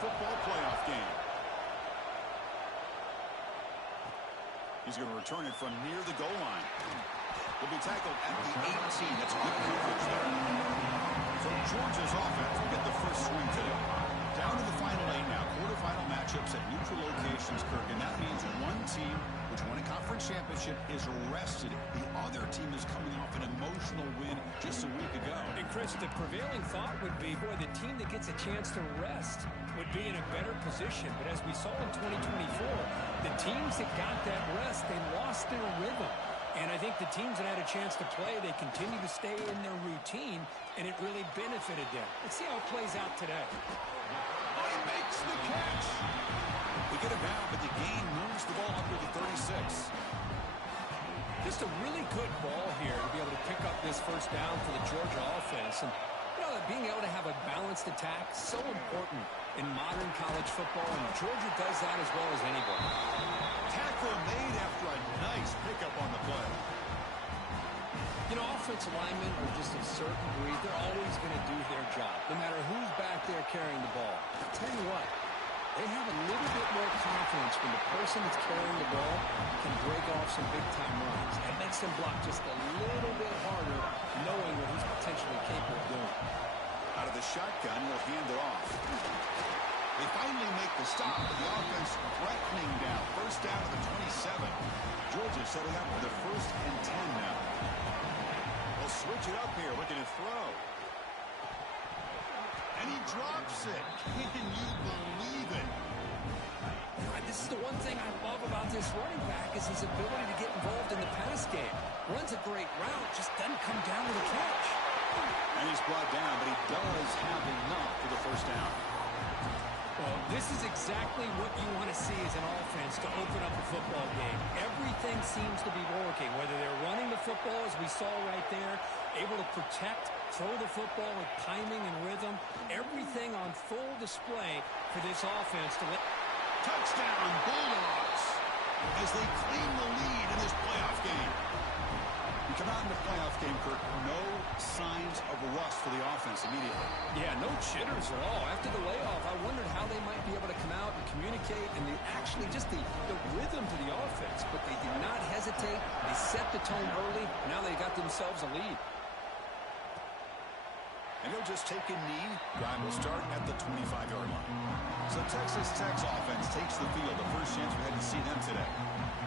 football playoff game. He's going to return it from near the goal line. He'll be tackled at the 18. That's good coverage there. So Georgia's offense will get the first swing today. Down to the final 8 now. Quarterfinal matchups at neutral locations, Kirk. And that means one team which won a conference championship is rested. The other team is coming off an emotional win just a week ago. And Chris, the prevailing thought would be, boy, the team that gets a chance to rest would be in a better position. But as we saw in 2024, the teams that got that rest, they lost their rhythm. And I think the teams that had a chance to play, they continue to stay in their routine, and it really benefited them. Let's see how it plays out today. Oh, he makes the catch. We get it down, but the gain moves the ball up to the 36. Just a really good ball here to be able to pick up this first down for the Georgia offense. And, you know, being able to have a balanced attack is so important in modern college football, and Georgia does that as well as anybody. Tackle made after a nice pickup on the play. You know, offensive linemen are just a certain breed. They're always going to do their job, no matter who's back there carrying the ball. I'll tell you what, they have a little bit more confidence when the person that's carrying the ball can break off some big-time runs. That makes them block just a little bit harder, knowing what he's potentially capable of doing. Out of the shotgun, he'll hand it off. They finally make the stop, but the offense threatening down. First down to the 27. Georgia setting up for the 1st and 10 now. They'll switch it up here, looking to throw. And he drops it. Can you believe it? This is the one thing I love about this running back is his ability to get involved in the pass game. Runs a great route, just doesn't come down with a catch. And he's brought down, but he does have enough for the first down. Well, this is exactly what you want to see as an offense to open up a football game. Everything seems to be working, whether they're running the football, as we saw right there, able to protect, throw the football with timing and rhythm. Everything on full display for this offense to let. Touchdown, Bulldogs, as they claim the lead in this playoff game. We come out in the playoff game, Kirk, no signs of rust for the offense immediately. Yeah, no jitters at all. After the layoff, I wondered how they might be able to come out and communicate and actually just the rhythm to the offense. But they did not hesitate. They set the tone early. Now they got themselves a lead. And he'll just take a knee. Drive will start at the 25-yard line. So Texas Tech's offense takes the field. The first chance we had to see them today.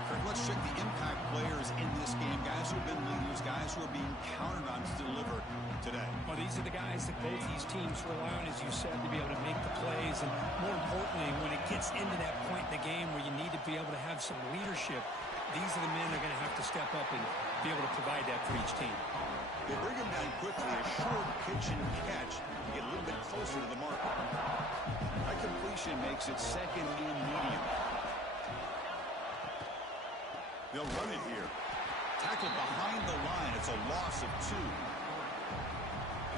Kirk, let's check the impact players in this game. Guys who have been leaders, guys who are being counted on to deliver today. Well, these are the guys that both these teams rely on, as you said, to be able to make the plays. And more importantly, when it gets into that point in the game where you need to be able to have some leadership, these are the men that are going to have to step up and be able to provide that for each team. They bring him down quickly, a short pitch and catch, get a little bit closer to the mark. That completion makes it 2nd and medium. They'll run it here. Tackled behind the line. It's a loss of 2.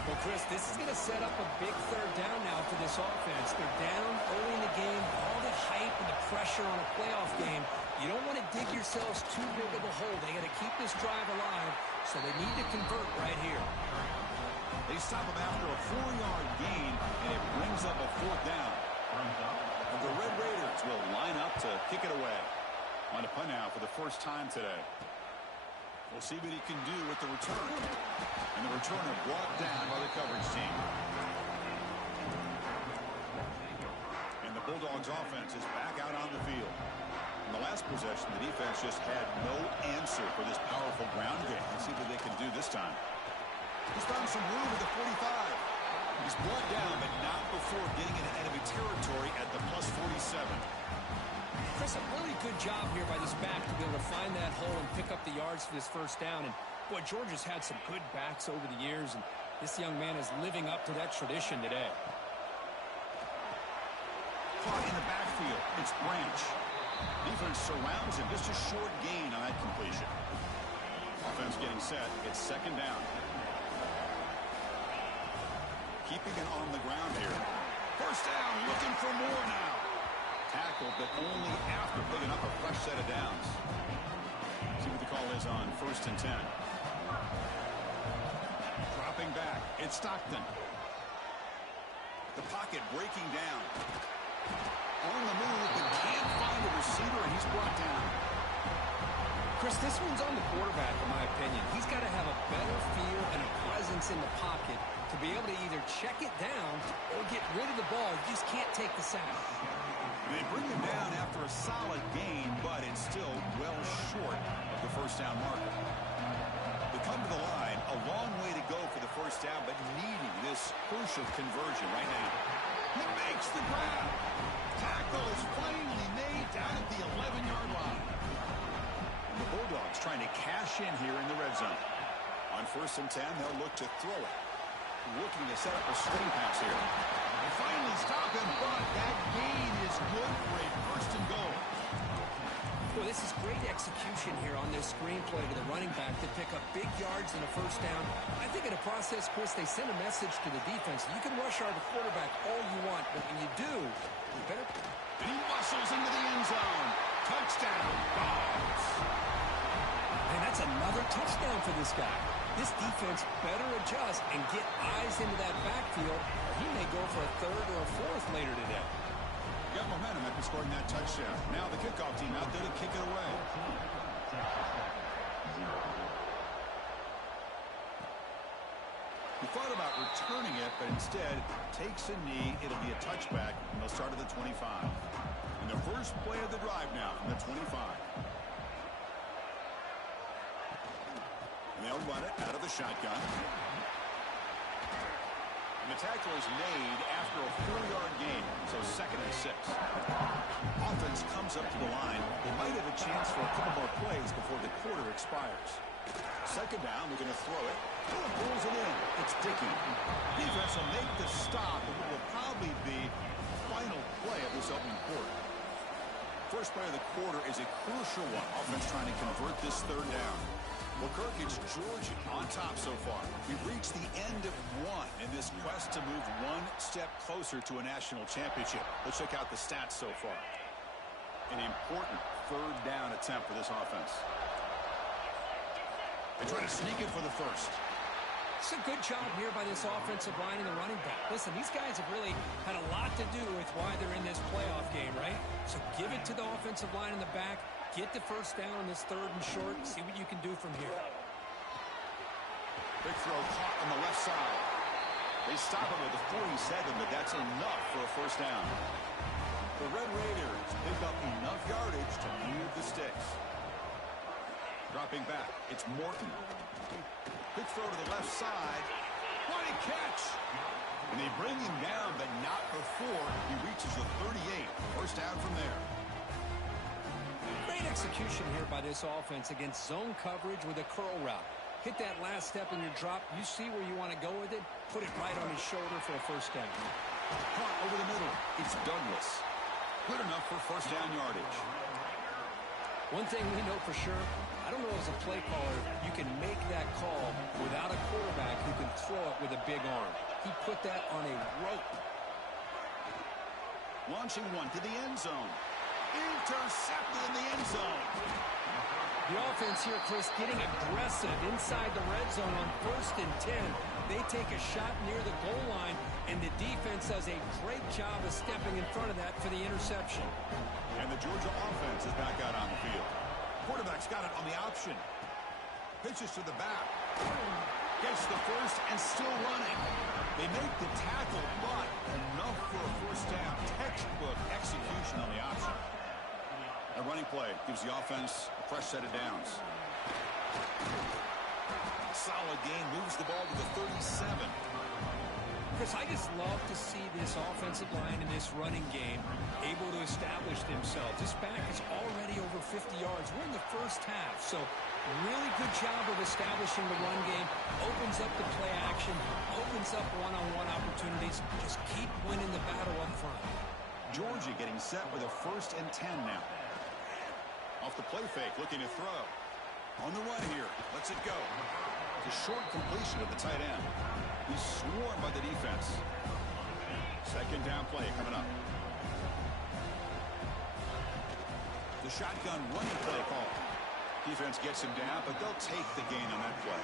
Well, Chris, this is going to set up a big 3rd down now for this offense. They're down early in the game. All the hype and the pressure on a playoff game. You don't want to dig yourselves too big of a hole. They got to keep this drive alive, so they need to convert right here. They stop him after a 4-yard gain, and it brings up a 4th down. And the Red Raiders will line up to kick it away. On a punt now for the first time today. We'll see what he can do with the return. And the returner brought down by the coverage team. And the Bulldogs offense is back out on the field. In the last possession, the defense just had no answer for this powerful ground game. Let's see what they can do this time. He's found some room at the 45. He's brought down, but not before getting into enemy territory at the plus 47. Chris, a really good job here by this back to be able to find that hole and pick up the yards for this first down. And, boy, Georgia's had some good backs over the years, and this young man is living up to that tradition today. Caught in the backfield. It's Branch. Defense surrounds him. Just a short gain on that completion. Offense getting set. It's 2nd down. Keeping it on the ground here. First down, looking for more now. Tackled, but only after picking up a fresh set of downs. See what the call is on 1st and 10. Dropping back. It's Stockton. The pocket breaking down. On the move, but can't find a receiver, and he's brought down. Chris, this one's on the quarterback, in my opinion. He's got to have a better feel and a presence in the pocket to be able to either check it down or get rid of the ball. You just can't take the sack. They bring him down after a solid gain, but it's still well short of the first down marker. They come to the line, a long way to go for the first down, but needing this crucial conversion right now. He makes the grab. Tackle is finally made down at the 11-yard line. And the Bulldogs trying to cash in here in the red zone. On 1st and 10, they'll look to throw it. Looking to set up a screen pass here. They finally stop him, but that gain is good for a 1st and goal. Well, this is great execution here on this screen play to the running back to pick up big yards and a first down. I think in the process, Chris, they send a message to the defense. You can rush our quarterback all you want, but when you do, you better... And he muscles into the end zone. Touchdown, Dogs. Man, that's another touchdown for this guy. This defense better adjust and get eyes into that backfield, or he may go for a 3rd or a 4th later today. Got momentum after scoring that touchdown. Now the kickoff team out there to kick it away. He thought about returning it, but instead takes a knee. It'll be a touchback, and they'll start at the 25. And the first play of the drive now from the 25. And they'll run it out of the shotgun. And the tackle is made after a 4-yard gain, so 2nd and 6. Offense comes up to the line. They might have a chance for a couple more plays before the quarter expires. 2nd down, they're going to throw it. Pulls it in. It's Dickey. Defense will make the stop, and it will probably be the final play of this opening quarter. First play of the quarter is a crucial one. Offense trying to convert this 3rd down. Well, Kirk, it's Georgia on top so far. We've reached the end of one in this quest to move one step closer to a national championship. Let's check out the stats so far. An important 3rd down attempt for this offense. They try to sneak it for the first. It's a good job here by this offensive line and the running back. Listen, these guys have really had a lot to do with why they're in this playoff game, right? So give it to the offensive line in the back. Get the first down on this 3rd and short. See what you can do from here. Big throw caught on the left side. They stop him with the 47, but that's enough for a first down. The Red Raiders pick up enough yardage to move the sticks. Dropping back, it's Morton. Big throw to the left side. What a catch! And they bring him down, but not before he reaches the 38. First down from there. Great execution here by this offense against zone coverage with a curl route. Hit that last step in your drop. You see where you want to go with it. Put it right on his shoulder for a first down. Caught over the middle. It's Douglas. Good enough for first down yardage. One thing we know for sure, I don't know as a play caller, you can make that call without a quarterback who can throw it with a big arm. He put that on a rope. Launching one to the end zone. Intercepted in the end zone. The offense here, Chris, getting aggressive inside the red zone on 1st and 10. They take a shot near the goal line, and the defense does a great job of stepping in front of that for the interception. And the Georgia offense is back out on the field. Quarterback's got it on the option. Pitches to the back. Gets the first and still running. They make the tackle, but enough for a first down. Textbook execution on the option. A running play gives the offense a fresh set of downs. Solid gain, moves the ball to the 37. Chris, I just love to see this offensive line in this running game able to establish themselves. This back is already over 50 yards. We're in the first half, so really good job of establishing the run game. Opens up the play action, opens up one-on-one opportunities. Just keep winning the battle up front. Georgia getting set with a 1st and 10 now. Off the play fake, looking to throw. On the run here, lets it go. It's a short completion of the tight end. He's swarmed by the defense. 2nd down play coming up. The shotgun running play call. Defense gets him down, but they'll take the gain on that play.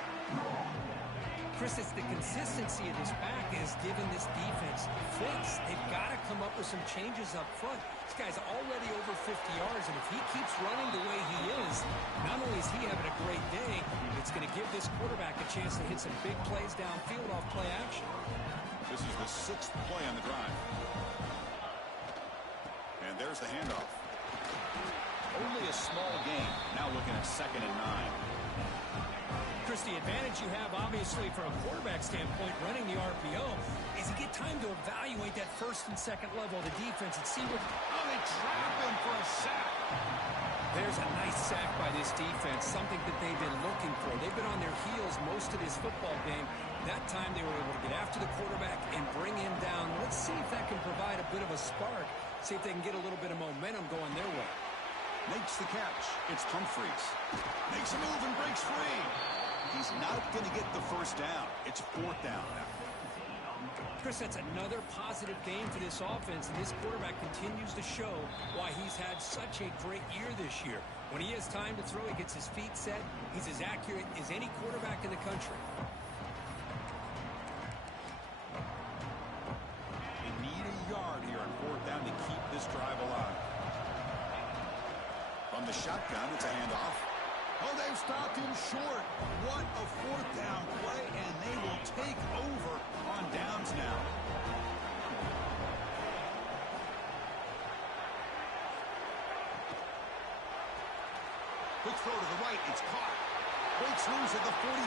Chris, it's the consistency of this back is giving this defense fits. They've got to come up with some changes up front. This guy's already over 50 yards, and if he keeps running the way he is, not only is he having a great day, it's going to give this quarterback a chance to hit some big plays downfield off play action. This is the 6th play on the drive. And there's the handoff. Only a small gain. Now looking at 2nd and 9. Chris, the advantage you have, obviously, from a quarterback standpoint, running the RPO, is you get time to evaluate that 1st and 2nd level of the defense and see what... Oh, they trap him for a sack. There's a nice sack by this defense, something that they've been looking for. They've been on their heels most of this football game. That time they were able to get after the quarterback and bring him down. Let's see if that can provide a bit of a spark, see if they can get a little bit of momentum going their way. Makes the catch. It's Humphries. Makes a move and breaks free. He's not going to get the 1st down. It's 4th down. Chris, that's another positive game for this offense, and this quarterback continues to show why he's had such a great year this year. When he has time to throw, he gets his feet set. He's as accurate as any quarterback in the country. They need a yard here on 4th down to keep this drive alive. From the shotgun, it's a handoff. Oh, they've stopped him short. What a 4th down play, and they will take over on downs now. Quick throw to the right. It's caught. Breaks loose at the 45.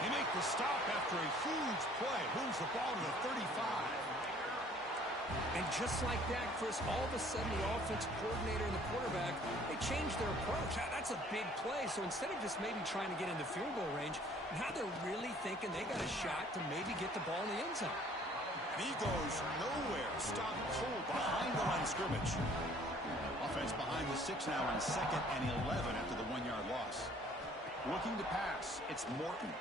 They make the stop after a huge play. Moves the ball to the 35. And just like that, Chris, all of a sudden the offensive coordinator and the quarterback, they changed their approach. That's a big play. So instead of just maybe trying to get into field goal range, now they're really thinking they got a shot to maybe get the ball in the end zone. And he goes nowhere. Stopped cold behind the line of scrimmage. Offense behind the 6 now on 2nd and 11 after the 1-yard loss. Looking to pass. It's Morton.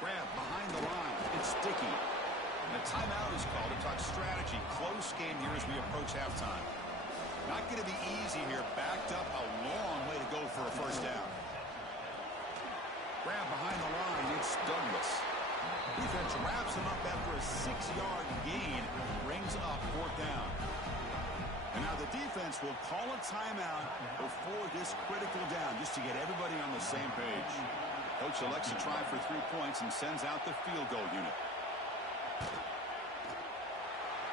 Grab behind the line. It's Dickey. And a timeout is called to talk strategy. Close game here as we approach halftime. Not going to be easy here. Backed up a long way to go for a 1st down. Grab behind the line. It's Douglas. Defense wraps him up after a 6-yard gain. Brings up 4th down. And now the defense will call a timeout before this critical down just to get everybody on the same page. Coach elects to try for 3 points and sends out the field goal unit.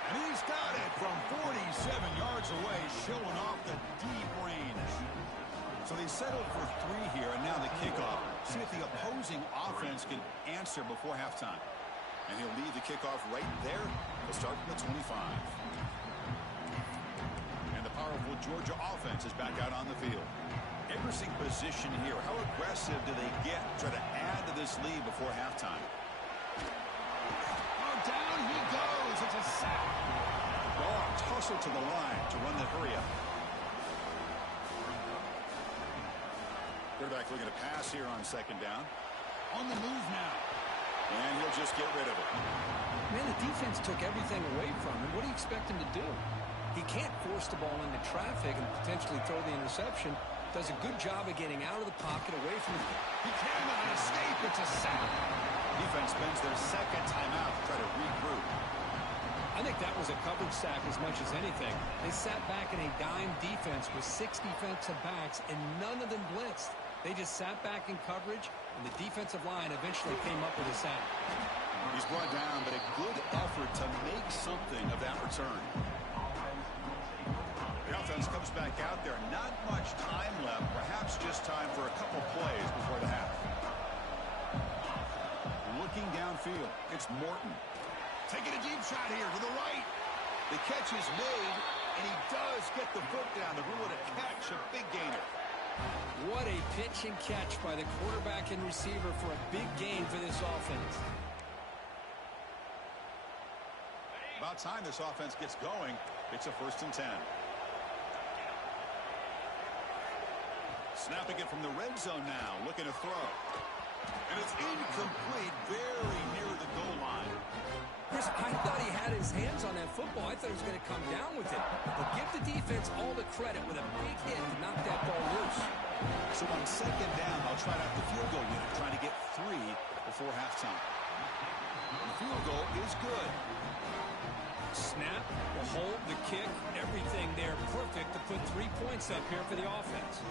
And he's got it from 47 yards away, showing off the deep range. So they settled for 3 here, and now the kickoff. See if the opposing offense can answer before halftime. And he'll leave the kickoff right there. He'll start from the 25. And the powerful Georgia offense is back out on the field. Interesting position here. How aggressive do they get to try to add to this lead before halftime? Down he goes. It's a sack. Oh, tussle to the line to run the hurry up. Quarterback looking to pass here on 2nd down. On the move now. And he'll just get rid of it. Man, the defense took everything away from him. What do you expect him to do? He can't force the ball into traffic and potentially throw the interception. Does a good job of getting out of the pocket away from it. He cannot escape. It's a sack. Defense spends their 2nd timeout to try to regroup. I think that was a coverage sack as much as anything. They sat back in a dime defense with 6 defensive backs, and none of them blitzed. They just sat back in coverage, and the defensive line eventually came up with a sack. He's brought down, but a good effort to make something of that return. The offense comes back out there. Not much time left. Perhaps just time for a couple plays before the half. Looking downfield, it's Morton. Taking a deep shot here to the right. The catch is made, and he does get the foot down to rule it a catch, a big gainer. What a pitch and catch by the quarterback and receiver for a big gain for this offense. About time this offense gets going. It's a 1st and 10. Snapping it from the red zone now, looking to throw. And it's incomplete, very near the goal line. Chris, I thought he had his hands on that football. I thought he was going to come down with it. But give the defense all the credit with a big hit to knock that ball loose. So on 2nd down, I'll try out the field goal unit, trying to get 3 before halftime. The field goal is good. Snap, the hold, the kick, everything there perfect to put 3 points up here for the offense.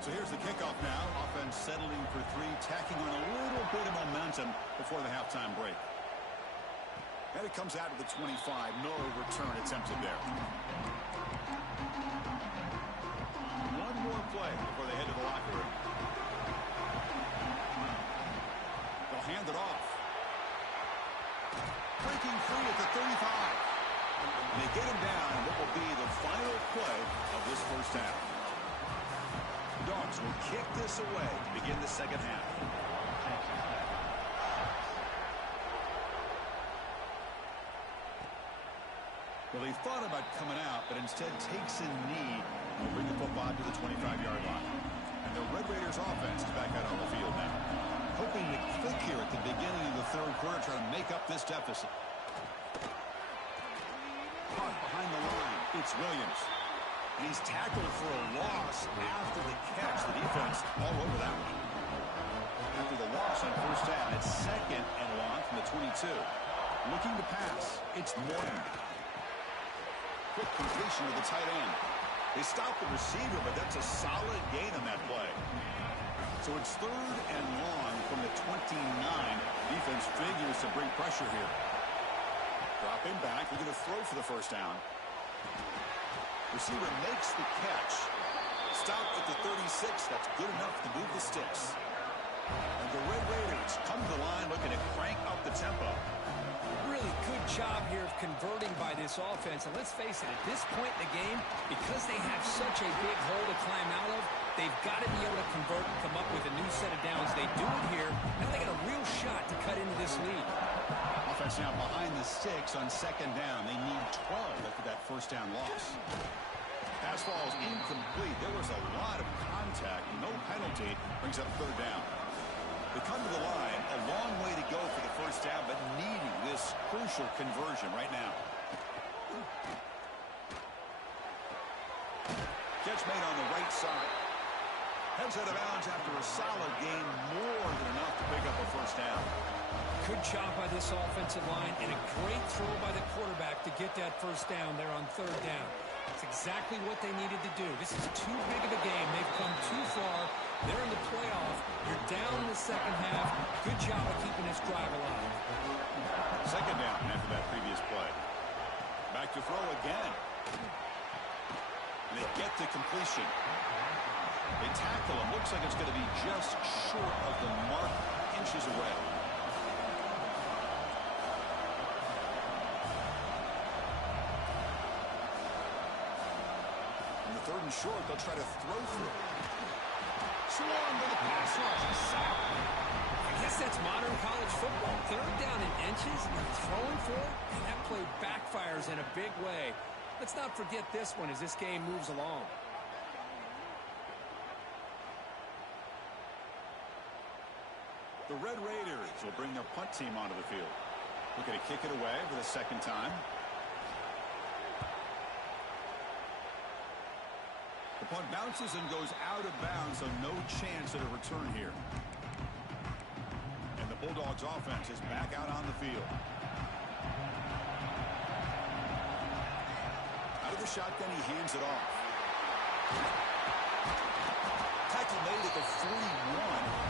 So here's the kickoff now. Offense settling for 3, tacking on a little bit of momentum before the halftime break. And it comes out of the 25. No return attempted there. One more play before they head to the locker room. They'll hand it off. Breaking free at the 35. And they get him down in what will be the final play of this first half. The Dogs will kick this away to begin the second half. Well, he thought about coming out, but instead takes a knee and will bring the football to the 25-yard line. And the Red Raiders offense is back out on the field now. Hoping to click here at the beginning of the third quarter, trying to make up this deficit. Caught behind the line. It's Williams. And he's tackled for a loss after the catch. The defense all over that one. After the loss on first down, it's 2nd and long from the 22. Looking to pass. It's Morton. Quick completion to the tight end. They stop the receiver, but that's a solid gain on that play. So it's 3rd and long from the 29. Defense figures to bring pressure here. Dropping back. They're going to throw for the first down. Receiver makes the catch. Stop at the 36. That's good enough to move the sticks. And the Red Raiders come to the line looking to crank up the tempo. Really good job here of converting by this offense. And let's face it, at this point in the game, because they have such a big hole to climb out of, they've got to be able to convert and come up with a new set of downs. They do it here. Now they got a real shot to cut into this lead. Offense now behind the sticks on 2nd down. They need 12 after that first down loss. Pass falls incomplete. There was a lot of contact. No penalty. Brings up 3rd down. They come to the line. A long way to go for the first down, but needing this crucial conversion right now. Catch made on the right side. Heads out of bounds after a solid gain. More than enough to pick up a first down. Good job by this offensive line and a great throw by the quarterback to get that first down there on 3rd down. That's exactly what they needed to do. This is too big of a game. They've come too far. They're in the playoff. You're down in the second half. Good job of keeping this drive alive. 2nd down after that previous play. Back to throw again. And they get the completion. They tackle him. Looks like it's going to be just short of the mark, inches away. On the 3rd and short, they'll try to throw through. Swarm to the pass rush. He's sacked. I guess that's modern college football. 3rd down in inches, and they're throwing for it, and that play backfires in a big way. Let's not forget this one as this game moves along. The Red Raiders will bring their punt team onto the field. Looking to kick it away for the 2nd time. The punt bounces and goes out of bounds, so no chance at a return here. And the Bulldogs offense is back out on the field. Out of the shotgun, he hands it off. Tackle made at the 41.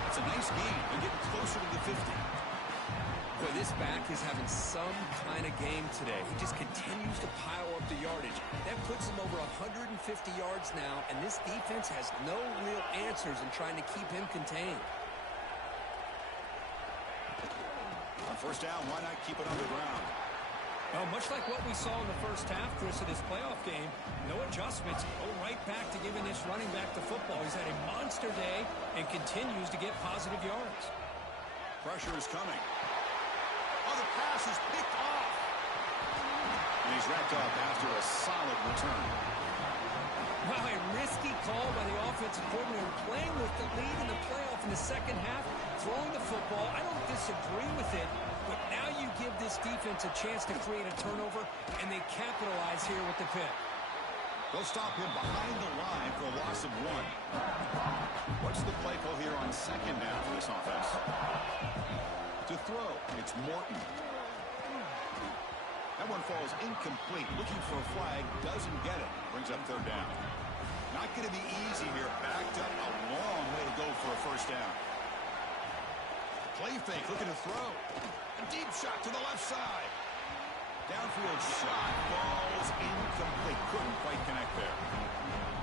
It's a nice gain. They're getting closer to the 50. Boy, this back is having some kind of game today. He just continues to pile up the yardage. That puts him over 150 yards now, and this defense has no real answers in trying to keep him contained. On first down, why not keep it on the ground? Well, much like what we saw in the first half, Chris, of this playoff game, no adjustments. Go right back to giving this running back the football. He's had a monster day and continues to get positive yards. Pressure is coming. Oh, the pass is picked off. And he's wrapped up after a solid return. Wow, a risky call by the offensive coordinator, playing with the lead in the playoff in the second half, throwing the football. I don't disagree with it, but now you give this defense a chance to create a turnover, and they capitalize here with the pick. They'll stop him behind the line for a loss of 1. What's the play call here on second down for this offense? To throw, it's Morton. That one falls incomplete. Looking for a flag, doesn't get it. Brings up third down. Not going to be easy here. Backed up a long way to go for a first down. Play fake, looking to throw. A deep shot to the left side. Downfield shot, falls incomplete. Couldn't quite connect there.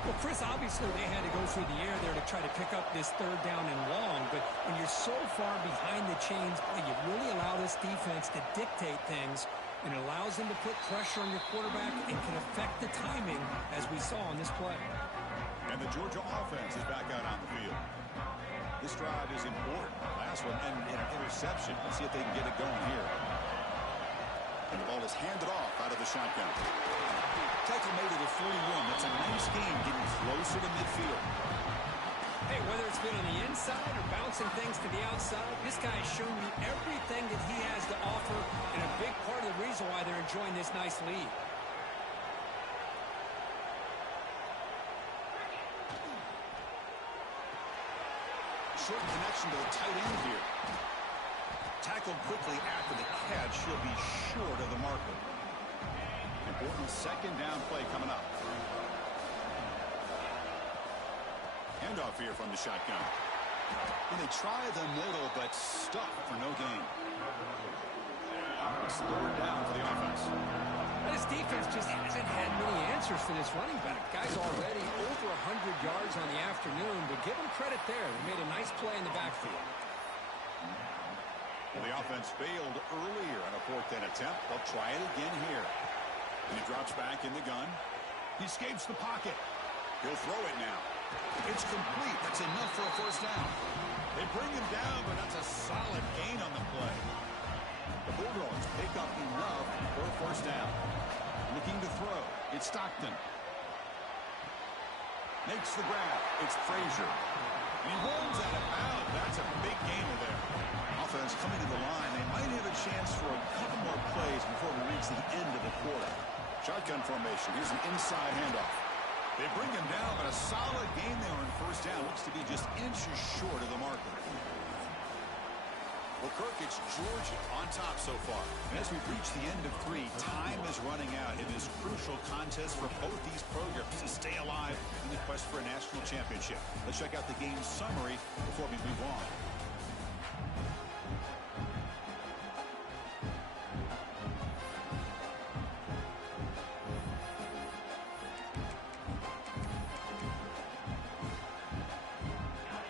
Well, Chris, obviously they had to go through the air there to try to pick up this third down and long, but when you're so far behind the chains, you really allow this defense to dictate things, and it allows them to put pressure on your quarterback and can affect the timing, as we saw on this play. And the Georgia offense is back out on the field. This drive is important. Last one, and an interception. Let's see if they can get it going here. And the ball is handed off out of the shotgun. Tackle made it at 41. That's a nice game getting closer to midfield. Hey, whether it's been on the inside or bouncing things to the outside, this guy has shown you everything that he has to offer, and a big part of the reason why they're enjoying this nice lead. Short connection to the tight end here. Tackled quickly after the catch. He'll be short of the marker. Important second down play coming up. Handoff here from the shotgun. And they try the middle, but stuck for no gain. It's third down for the offense. This defense just hasn't had many answers for this running back. Guy's already over 100 yards on the afternoon, but give him credit there. They made a nice play in the backfield. Well, the offense failed earlier on a 4th down attempt. They'll try it again here. And he drops back in the gun. He escapes the pocket. He'll throw it now. It's complete. That's enough for a first down. They bring him down, but that's a solid gain on the play. The Bulldogs pick up enough for a first down. Looking to throw. It's Stockton. Makes the grab. It's Frazier. And he runs out of bounds. That's a big gainer there. Offense coming to the line. They might have a chance for a couple more plays before we reach the end of the quarter. Shotgun formation. Here's an inside handoff. They bring him down, but a solid gain there on first down. Looks to be just inches short of the marker. Well, Kirk, it's Georgia on top so far. And as we've reached the end of 3, time is running out in this crucial contest for both these programs to stay alive in the quest for a national championship. Let's check out the game summary before we move on.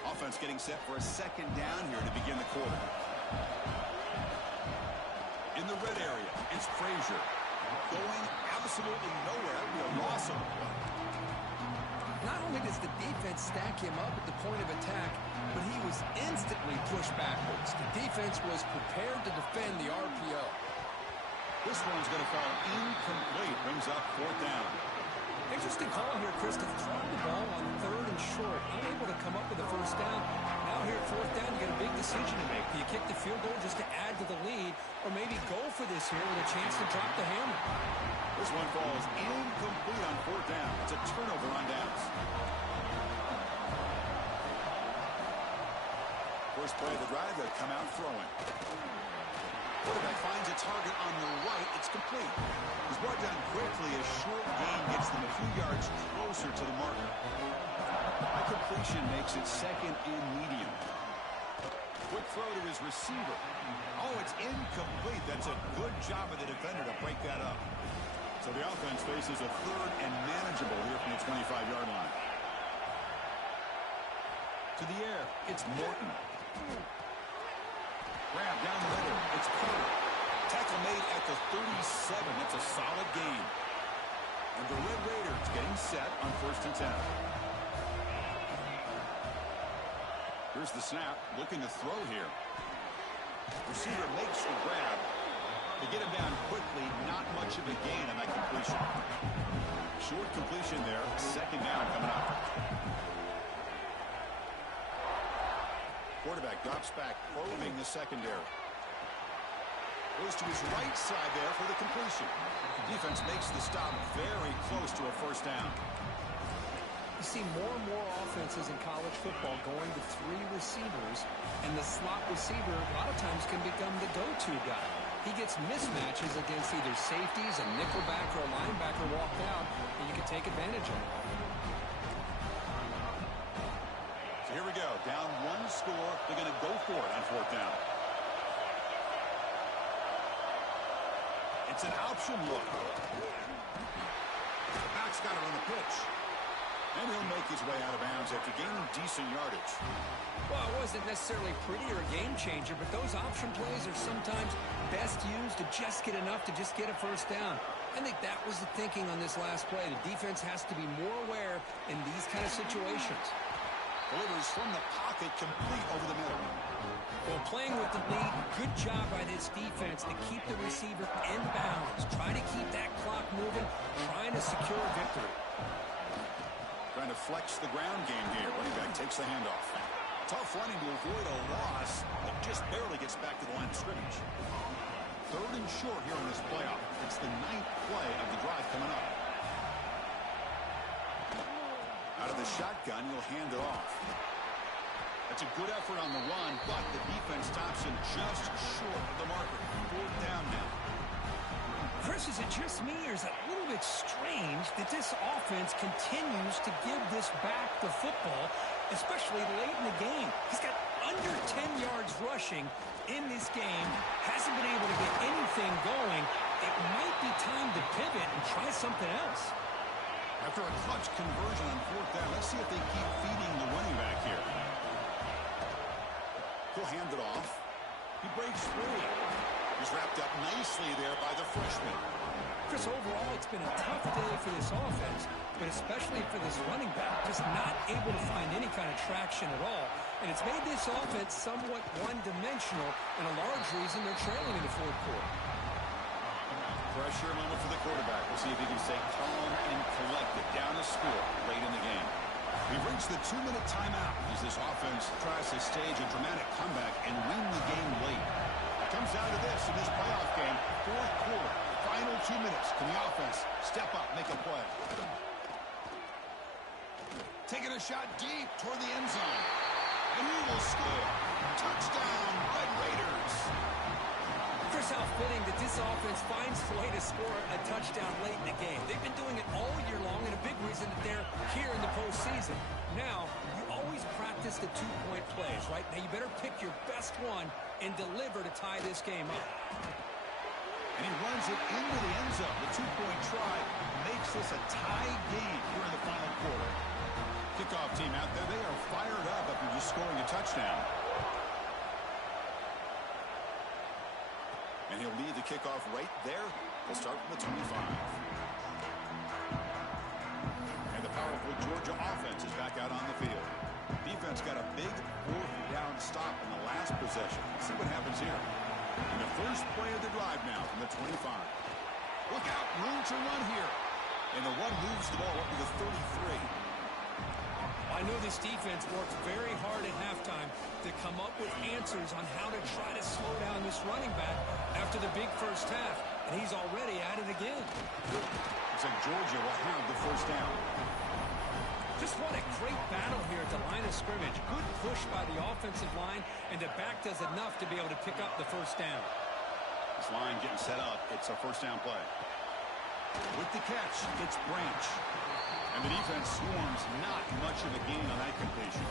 Offense getting set for a second down here to begin the quarter. In the red area, it's Frazier. Going absolutely nowhere. It'll be a loss of play. Not only does the defense stack him up at the point of attack, but he was instantly pushed backwards. The defense was prepared to defend the RPO. This one's going to fall incomplete. Brings up 4th down. Interesting call here, Chris, to throw the ball on 3rd and short. Unable to come up with a first down. Now here at 4th down, you got a big decision to make. Do you kick the field goal just to add to the lead, or maybe go for this here with a chance to drop the hammer? This one falls incomplete on 4th down. It's a turnover on downs. First play of the drive, they'll come out throwing. Quarterback finds a target on the right. It's complete. He's brought down quickly. A short gain gets them a few yards closer to the marker. A completion makes it 2nd and medium. Quick throw to his receiver. Oh, it's incomplete. That's a good job of the defender to break that up. So the offense faces a 3rd and manageable here from the 25-yard line. To the air, it's Morton. Grab down the middle. It's Carter. Tackle made at the 37. That's a solid gain. And the Red Raiders getting set on 1st and 10. Here's the snap. Looking to throw here. Receiver makes the grab. They get him down quickly. Not much of a gain on that completion. Short completion there. 2nd down coming up. Quarterback drops back, probing the secondary. Goes to his right side there for the completion. The defense makes the stop very close to a first down. You see more and more offenses in college football going to 3 receivers, and the slot receiver a lot of times can become the go-to guy. He gets mismatches against either safeties, a nickelback, or a linebacker walked out, and you can take advantage of it. So here we go. Down 1 score. They're going to go for it on 4th down. It's an option look. The back's got it on the pitch. And he'll make his way out of bounds after gaining decent yardage. Well, it wasn't necessarily pretty or a game changer, but those option plays are sometimes best used to just get enough to just get a first down. I think that was the thinking on this last play. The defense has to be more aware in these kind of situations. Delivers from the pocket, complete over the middle. Well, playing with the lead, good job by this defense to keep the receiver in bounds. Try to keep that clock moving, trying to secure a victory. Trying to flex the ground game here. Running back takes the handoff. Tough running to avoid a loss, but just barely gets back to the line of scrimmage. 3rd and short here in this playoff. It's the 9th play of the drive coming up. Out of the shotgun, he'll hand it off. That's a good effort on the run, but the defense stops him just short of the marker. 4th down now. Chris, is it just me, or is it a little bit strange that this offense continues to give this back the football, especially late in the game? He's got under 10 yards rushing in this game, hasn't been able to get anything going. It might be time to pivot and try something else. After a clutch conversion on 4th down, let's see if they keep feeding the running back here. He'll hand it off. He breaks free. He's wrapped up nicely there by the freshman. Chris, overall, it's been a tough day for this offense, but especially for this running back, just not able to find any kind of traction at all. And it's made this offense somewhat one-dimensional, and a large reason they're trailing in the 4th quarter. Pressure moment for the quarterback. We'll see if he can stay calm and collected. Down a score late in the game. We've reached the 2-minute timeout as this offense tries to stage a dramatic comeback and win the game late. It comes down to this in this playoff game. 4th quarter, final 2 minutes. Can the offense step up, make a play? Taking a shot deep toward the end zone. And he will score. Touchdown, Red Raiders. Chris, how fitting that this offense finds a way to score a touchdown late in the game. They've been doing it all year long, and a big reason that they're here in the postseason. Now, you always practice the 2-point plays, right? Now, you better pick your best one and deliver to tie this game up. And he runs it into the end zone. The 2-point try makes this a tie game here in the final quarter. Kickoff team out there, they are fired up after just scoring a touchdown. And he'll lead the kickoff right there. We'll start from the 25. And the powerful Georgia offense is back out on the field. Defense got a big 4th down stop in the last possession. Let's see what happens here. In the first play of the drive now from the 25. Look out, room to run here. And the run moves the ball up to the 33. I know this defense worked very hard at halftime to come up with answers on how to try to slow down this running back after the big first half, and he's already at it again. Looks like Georgia will have the first down. Just what a great battle here at the line of scrimmage. Good push by the offensive line, and the back does enough to be able to pick up the first down. This line getting set up. It's a first down play. With the catch, it's Branch. And the defense swarms not much of a gain on that completion.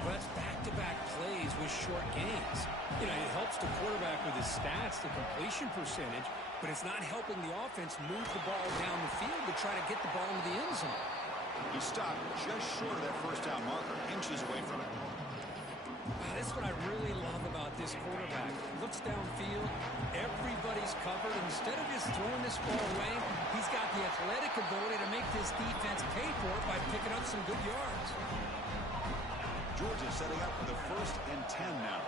Well, that's back-to-back plays with short gains. You know, it helps the quarterback with his stats, the completion percentage, but it's not helping the offense move the ball down the field to try to get the ball into the end zone. He stopped just short of that first down marker, inches away from it. This is what I really love about this quarterback. Looks downfield, everybody's covered. Instead of just throwing this ball away, he's got the athletic ability to make this defense pay for it by picking up some good yards. Georgia setting up for the 1st and 10 now.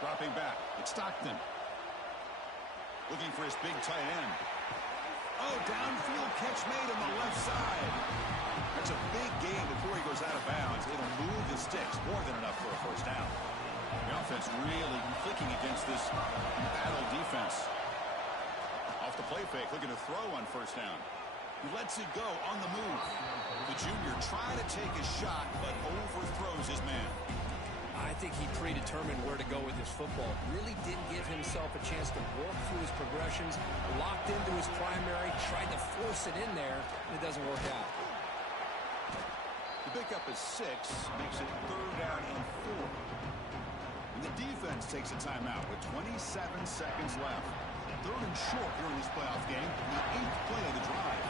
Dropping back, it's Stockton. Looking for his big tight end. Oh, downfield catch made on the left side. That's a big gain before he goes out of bounds. It'll move the sticks more than enough for a first down. The offense really clicking against this battle defense. Off the play fake, looking to throw on first down. He lets it go on the move. The junior tried to take a shot, but overthrows his man. I think he predetermined where to go with his football. Really didn't give himself a chance to work through his progressions. Locked into his primary, tried to force it in there, and it doesn't work out. The pickup is 6, makes it 3rd down and 4. And the defense takes a timeout with 27 seconds left. 3rd and short here in this playoff game. The 8th play of the drive.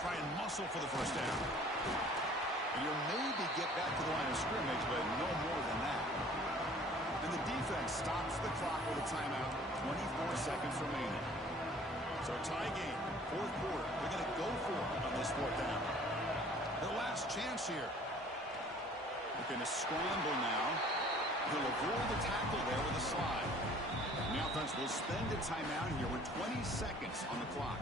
Try and muscle for the first down. And you'll maybe get back to the line of scrimmage, but no more than that. And the defense stops the clock with a timeout. 24 seconds remaining. So tie game, 4th quarter. They're going to go for it on this 4th down. Their last chance here. Looking to scramble now. He'll avoid the tackle there with a slide. And the offense will spend a timeout here with 20 seconds on the clock.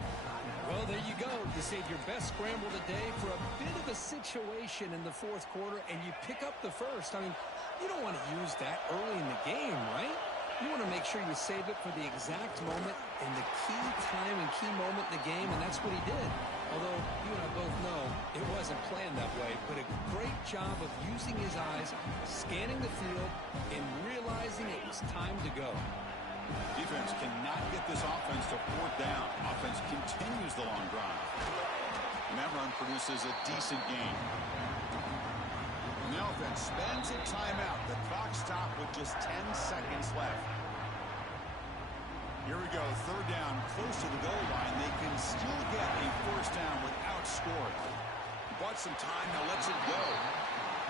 Well, there you go. You saved your best scramble today for a bit of a situation in the 4th quarter, and you pick up the first. I mean, you don't want to use that early in the game, right? You want to make sure you save it for the exact moment and the key time and key moment in the game, and that's what he did. Although you and I both know it wasn't planned that way, but a great job of using his eyes, scanning the field, and realizing it was time to go. Defense cannot get this offense to 4th down. Offense continues the long drive. And that run produces a decent gain. And the offense spends a timeout. The clock stopped with just 10 seconds left. Here we go, 3rd down, close to the goal line. They can still get a first down without scoring. He bought some time, now lets it go.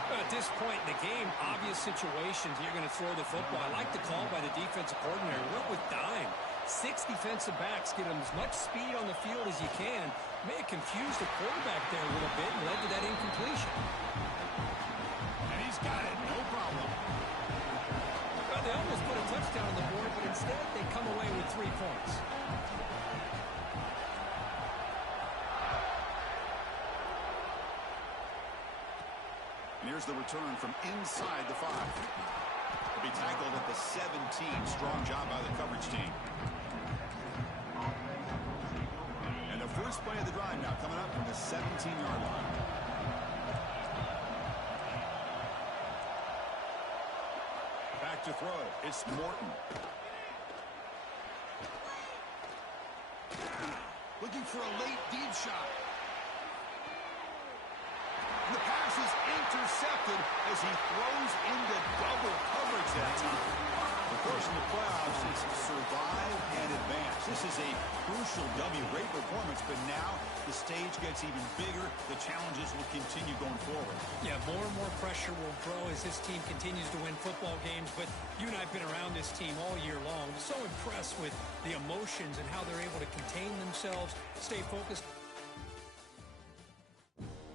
At this point in the game, obvious situations, you're going to throw the football. I like the call by the defensive coordinator. Went with dime. 6 defensive backs, get them as much speed on the field as you can. May have confused the quarterback there a little bit and led to that incompletion. And he's got it, no problem. Well, they almost put a touchdown on the board, but instead they come away with 3 points. And here's the return from inside the 5. He'll be tackled at the 17. Strong job by the coverage team. And the first play of the drive now coming up from the 17-yard line. Back to throw. It's Morton. Looking for a late deep shot. And the pass is intercepted as he throws into double coverage that time. Of course, in the playoffs, it's survive and advance. This is a crucial W. Great performance, but now the stage gets even bigger. The challenges will continue going forward. Yeah, more and more pressure will grow as this team continues to win football games, but you and I have been around this team all year long. So impressed with the emotions and how they're able to contain themselves, stay focused.